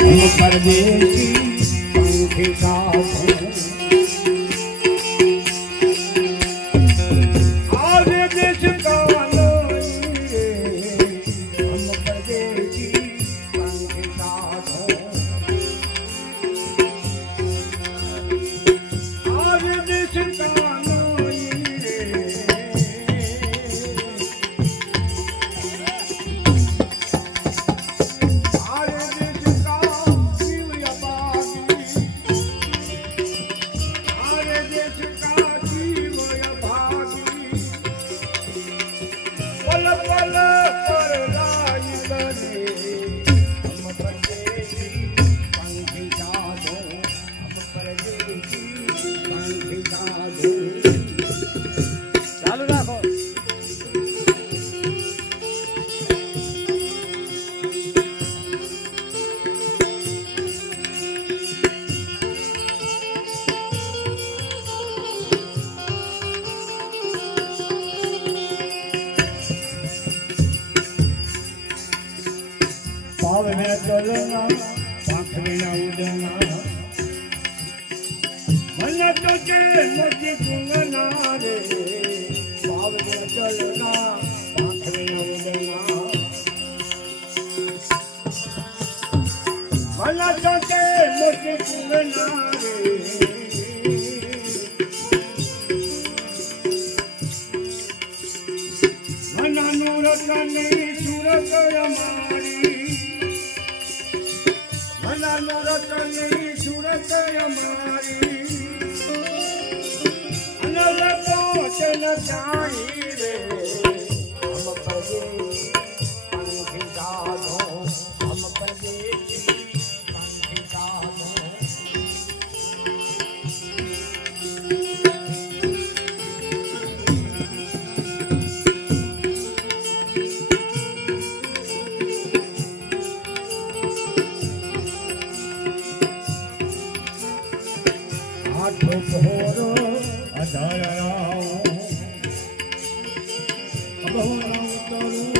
હું પરદેશી ભેગા આવે દેશ કાનો હમ પરદેશી ભેગા આવે દેશ કાનો বলো বলো। પાખરે ચલના પાખરે ઉડના મન તો કે નથી ગુંગના રે, પાવને ચલના પાખરે ઉડના મન તો કે નથી ગુંગના રે. સુરત અમારી રતનની સુરત અમારી. અને પોચન ચાહી રે આઠો પહોરો અઢાર બહુના ઉતરું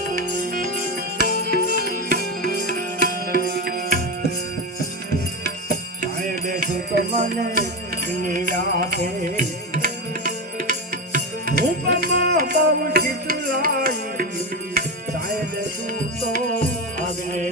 તો બહુ શીતળાઈ સાય બેઠું તો અગ્નિ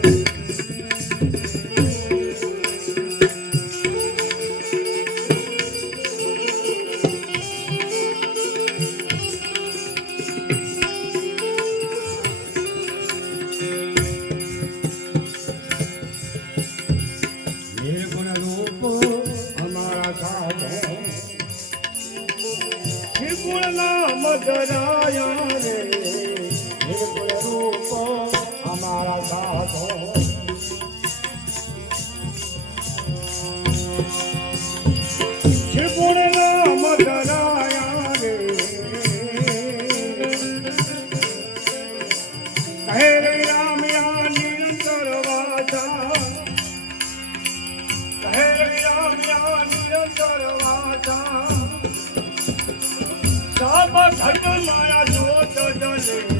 નામ ધરાયા રે નિર્ગુણ રૂપ અમારા સાધો હતા ઘટ માયા જો જલે.